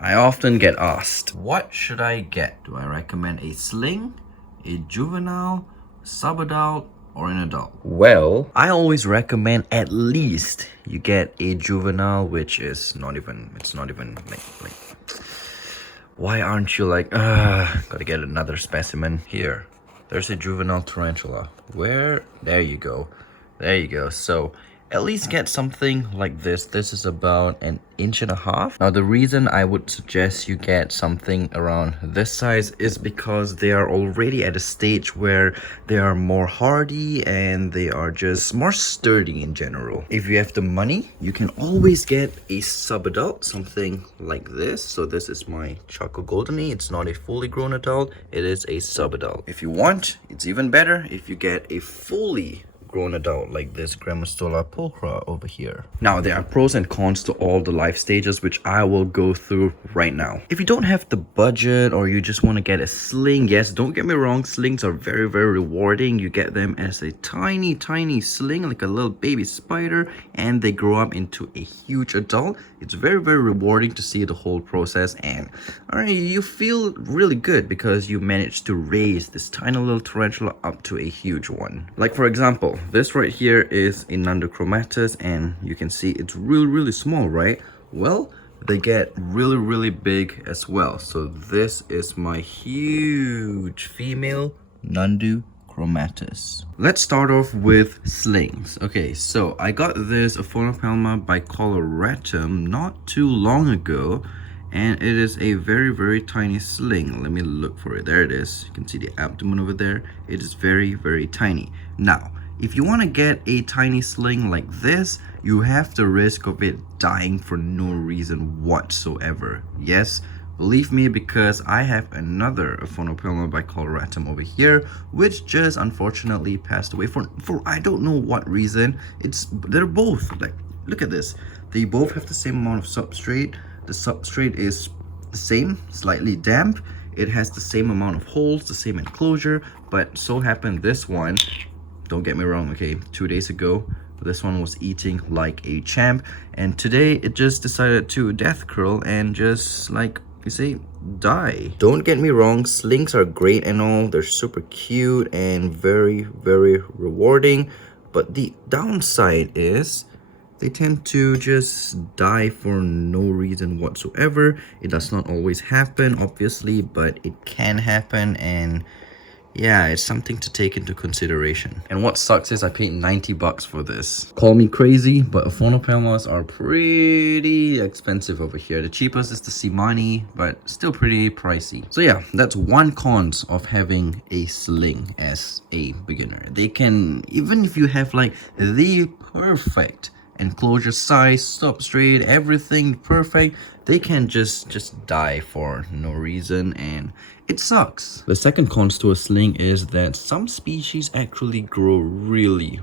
I often get asked, what should I get? Do I recommend a sling, a juvenile, subadult, or an adult? Well, I always recommend at least you get a juvenile, which is it's not even like why aren't you like, gotta get another specimen here. There's a juvenile tarantula. Where? There you go. There you go. So at least get something like this. This is about 1.5 inches. Now the reason I would suggest you get something around this size is because they are already at a stage where they are more hardy and they are just more sturdy in general. If you have the money, you can always get a subadult, something like this. So this is my Choco Goldeny. It's not a fully grown adult, it is a subadult. If you want, it's even better if you get a fully grown adult like this Grammostola pulchra over here. Now there are pros and cons to all the life stages, which I will go through right now. If you don't have the budget or you just want to get a sling, yes, don't get me wrong, slings are very rewarding. You get them as a tiny sling, like a little baby spider, and they grow up into a huge adult. It's very rewarding to see the whole process, and alright, you feel really good because you managed to raise this tiny little tarantula up to a huge one. Like for example, this right here is a Nundochromatus, and you can see it's really small, right? Well, they get really big as well. So this is my huge female Nundochromatus. Let's start off with slings. Okay, so I got this Aphonopelma bicoloratum not too long ago, and it is a very tiny sling. Let me look for it. There it is. You can see the abdomen over there. It is very tiny. Now, if you want to get a tiny sling like this, you have the risk of it dying for no reason whatsoever. Yes, believe me, because I have another Aphonopelma bicoloratum over here, which just unfortunately passed away for I don't know what reason. They're both like, look at this. They both have the same amount of substrate. The substrate is the same, slightly damp. It has the same amount of holes, the same enclosure, but so happened this one, don't get me wrong, okay, 2 days ago, this one was eating like a champ, and today it just decided to death curl and just, like you say, die. Don't get me wrong, slings are great and all, they're super cute and very rewarding, but the downside is they tend to just die for no reason whatsoever. It does not always happen, obviously, but it can happen, and yeah, it's something to take into consideration. And what sucks is I paid 90 bucks for this. Call me crazy, but Aphonopelmas are pretty expensive over here. The cheapest is the Simani, but still pretty pricey. So yeah, that's one cons of having a sling as a beginner. They can, even if you have like the perfect enclosure size, substrate, everything perfect, they can just die for no reason, and it sucks. The second cons to a sling is that some species actually grow really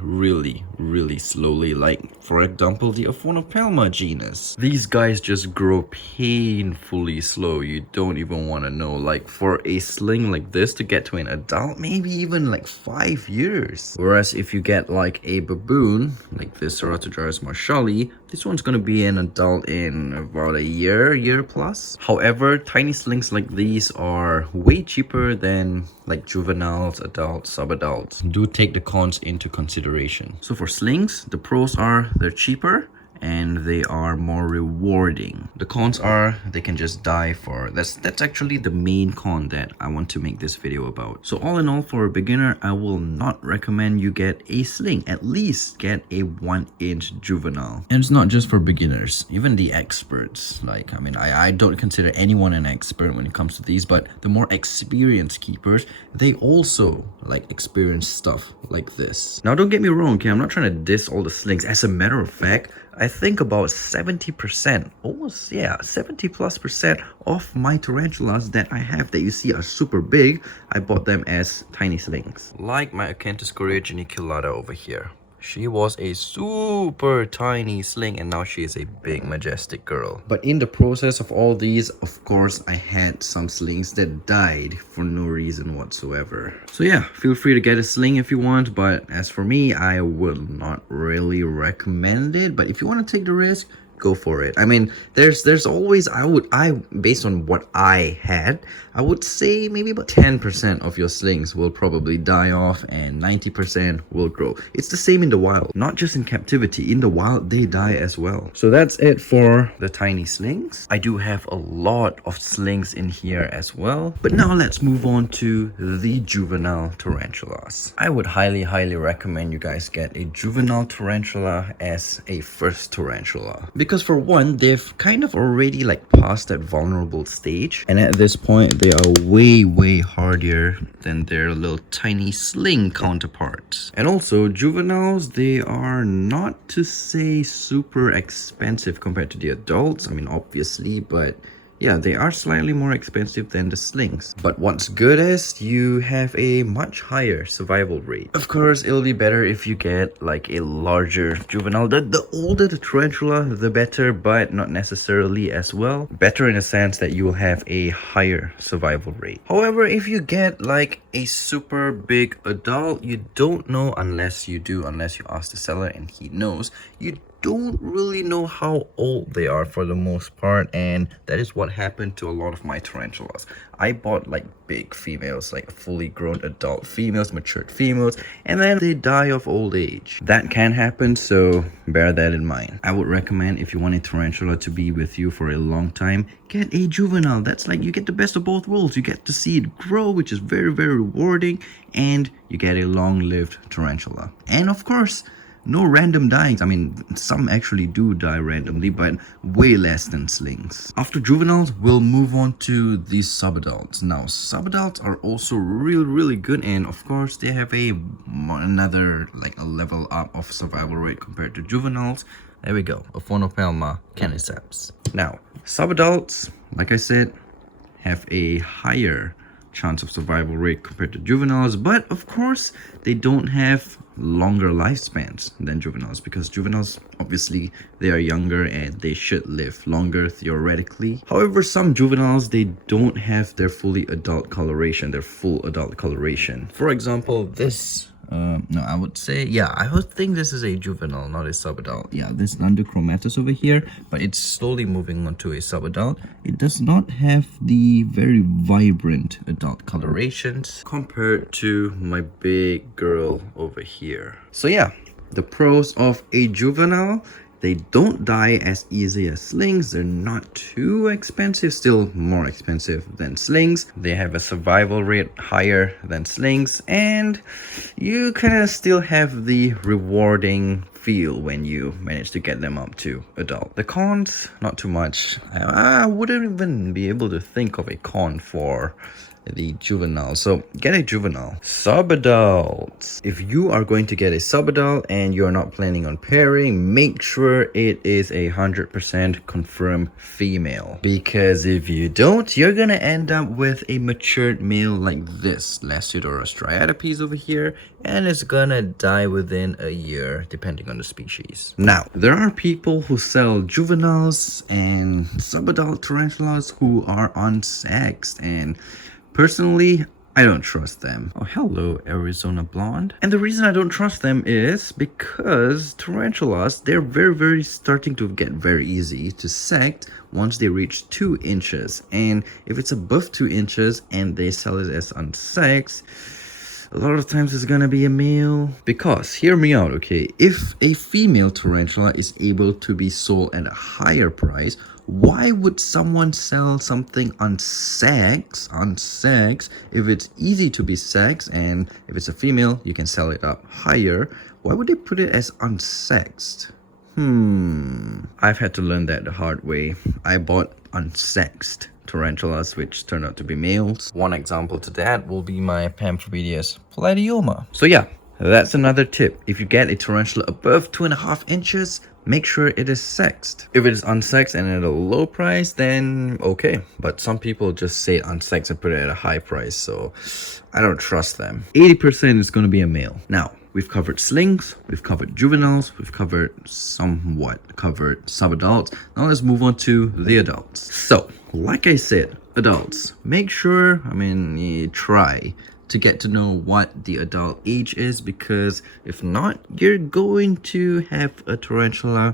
slowly, like for example the Aphonopelma genus. These guys just grow painfully slow. You don't even want to know. Like for a sling like this to get to an adult, maybe even like 5 years. Whereas if you get like a baboon, like this Ceratogyrus marshalli, this one's gonna be an adult in about a year plus. However, tiny slings like these are way cheaper than like juveniles, adults, subadults. Do take the cons into consideration. So for slings, the pros are they're cheaper and they are more rewarding. The cons are they can just die for, that's actually the main con that I want to make this video about. So all in all, for a beginner, I will not recommend you get a sling. At least get a 1-inch juvenile. And it's not just for beginners, even the experts. Like, I mean, I don't consider anyone an expert when it comes to these, but the more experienced keepers, they also like experience stuff like this. Now don't get me wrong, okay, I'm not trying to diss all the slings. As a matter of fact, I think about 70%, almost, yeah, 70+% of my tarantulas that I have that you see are super big, I bought them as tiny slings. Like my Acanthus geniculata over here. She was a super tiny sling, and now she is a big majestic girl. But in the process of all these, of course, I had some slings that died for no reason whatsoever. So yeah, feel free to get a sling if you want, but as for me, I will not really recommend it. But if you want to take the risk, go for it. I mean, there's always, I based on what I had, I would say maybe about 10% of your slings will probably die off and 90% will grow. It's the same in the wild, not just in captivity. In the wild, they die as well. So that's it for the tiny slings. I do have a lot of slings in here as well. But now let's move on to the juvenile tarantulas. I would highly recommend you guys get a juvenile tarantula as a first tarantula, because for one, they've kind of already like past that vulnerable stage, and at this point they are way hardier than their little tiny sling counterparts. And also juveniles, they are not to say super expensive compared to the adults, I mean obviously, but yeah, they are slightly more expensive than the slings. But what's good is you have a much higher survival rate. Of course, it'll be better if you get like a larger juvenile. The older the tarantula, the better, but not necessarily as well. Better in a sense that you will have a higher survival rate. However, if you get like a super big adult, you don't know unless you ask the seller and he knows. You don't really know how old they are for the most part, and that is what happened to a lot of my tarantulas. I bought like big females, like fully grown adult females, matured females, and then they die of old age. That can happen, so bear that in mind. I would recommend, if you want a tarantula to be with you for a long time, get a juvenile. That's like you get the best of both worlds. You get to see it grow, which is very rewarding, and you get a long-lived tarantula. And of course, no random dyings. I mean, some actually do die randomly, but way less than slings. After juveniles, we'll move on to the subadults. Now, subadults are also really good, and of course, they have another like a level up of survival rate compared to juveniles. There we go, Aphonopelma caniceps. Now, subadults, like I said, have a higher chance of survival rate compared to juveniles, but of course they don't have longer lifespans than juveniles, because juveniles, obviously, they are younger and they should live longer theoretically. However, some juveniles, they don't have their full adult coloration. For example, this no, I would say, yeah, I would think this is a juvenile, not a subadult. Yeah, this Nundochromatus over here, but it's slowly moving on to a subadult. It does not have the very vibrant adult colorations compared to my big girl over here. So yeah, the pros of a juvenile: they don't die as easy as slings. They're not too expensive, still more expensive than slings. They have a survival rate higher than slings, and you kind of still have the rewarding feel when you manage to get them up to adult. The cons, not too much. I wouldn't even be able to think of a con for the juvenile, so get a juvenile. Subadults: if you are going to get a subadult and you're not planning on pairing, make sure it is 100% confirmed female, because if you don't, you're gonna end up with a matured male like this Lasiodorus striatopes over here, and it's gonna die within a year depending on the species. Now, there are people who sell juveniles and subadult tarantulas who are unsexed, and personally, I don't trust them. Oh, hello, Arizona Blonde. And the reason I don't trust them is because tarantulas, they're very starting to get very easy to sect once they reach 2 inches. And if it's above 2 inches and they sell it as unsexed, a lot of times it's gonna be a male. Because, hear me out, okay? If a female tarantula is able to be sold at a higher price, why would someone sell something unsexed if it's easy to be sexed, and if it's a female, you can sell it up higher? Why would they put it as unsexed? I've had to learn that the hard way. I bought unsexed tarantulas, which turned out to be males. One example to that will be my Pamphobedius platyoma. So yeah, that's another tip. If you get a tarantula above 2.5 inches, make sure it is sexed. If it is unsexed and at a low price, then okay. But some people just say unsexed and put it at a high price, so I don't trust them. 80% is going to be a male. Now, we've covered slings, we've covered juveniles, we've somewhat covered subadults. Now let's move on to the adults. So, like I said, adults, make sure, you try to get to know what the adult age is, because if not, you're going to have a tarantula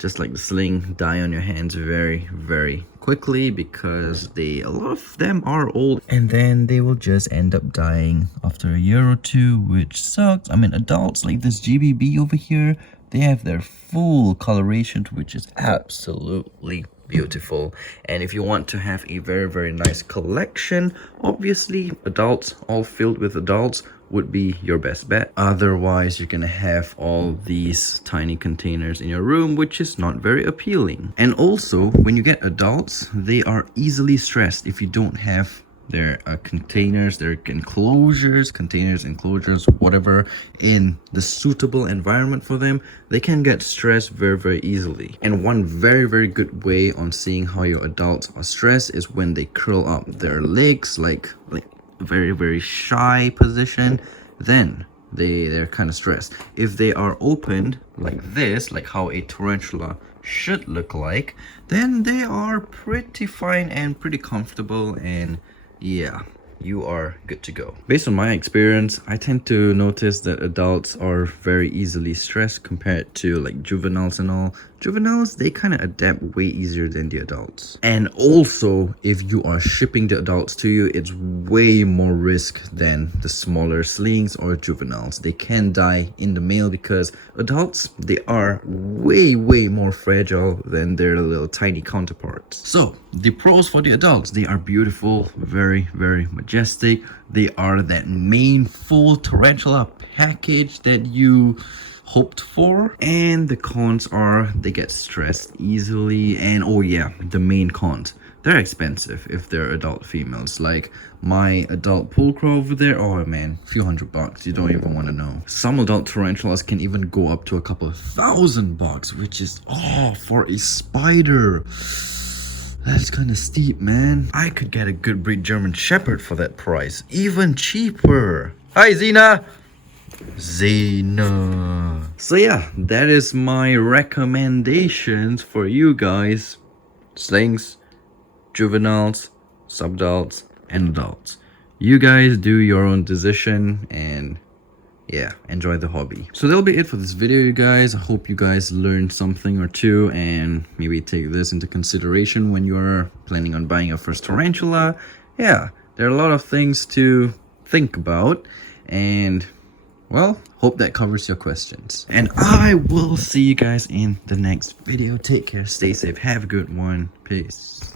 just like the sling, die on your hands very, very quickly because a lot of them are old, and then they will just end up dying after a year or two, which sucks. I mean, adults like this GBB over here, they have their full coloration, which is absolutely beautiful. And if you want to have a very, very nice collection, obviously adults, all filled with adults, would be your best bet. Otherwise, you're gonna have all these tiny containers in your room, which is not very appealing. And also, when you get adults, they are easily stressed if you don't have their containers, their containers, enclosures, whatever, in the suitable environment for them. They can get stressed very, very easily. And one very, very good way on seeing how your adults are stressed is when they curl up their legs, like very, very shy position, then they're kind of stressed. If they are opened like this, like how a tarantula should look like, then they are pretty fine and pretty comfortable, and yeah, you are good to go. Based on my experience, I tend to notice that adults are very easily stressed compared to like juveniles and all. Juveniles, they kind of adapt way easier than the adults. And also, if you are shipping the adults to you, it's way more risk than the smaller slings or juveniles. They can die in the mail because adults, they are way, way more fragile than their little tiny counterparts. So, the pros for the adults, they are beautiful, very, very majestic. They are that main full tarantula package that you hoped for. And the cons are they get stressed easily, and oh yeah, the main cons, they're expensive if they're adult females. Like my adult pulcra over there, oh man, few $100, you don't even want to know. Some adult tarantulas can even go up to a couple of $1,000, which is for a spider. That's kind of steep, man. I could get a good breed German Shepherd for that price, even cheaper. Hi Zena. So yeah, that is my recommendations for you guys. Slings, juveniles, subadults, and adults. You guys do your own decision, and yeah, enjoy the hobby. So that'll be it for this video, you guys. I hope you guys learned something or two, and maybe take this into consideration when you're planning on buying your first tarantula. Yeah, there are a lot of things to think about, and well, hope that covers your questions. And I will see you guys in the next video. Take care, stay safe, have a good one. Peace.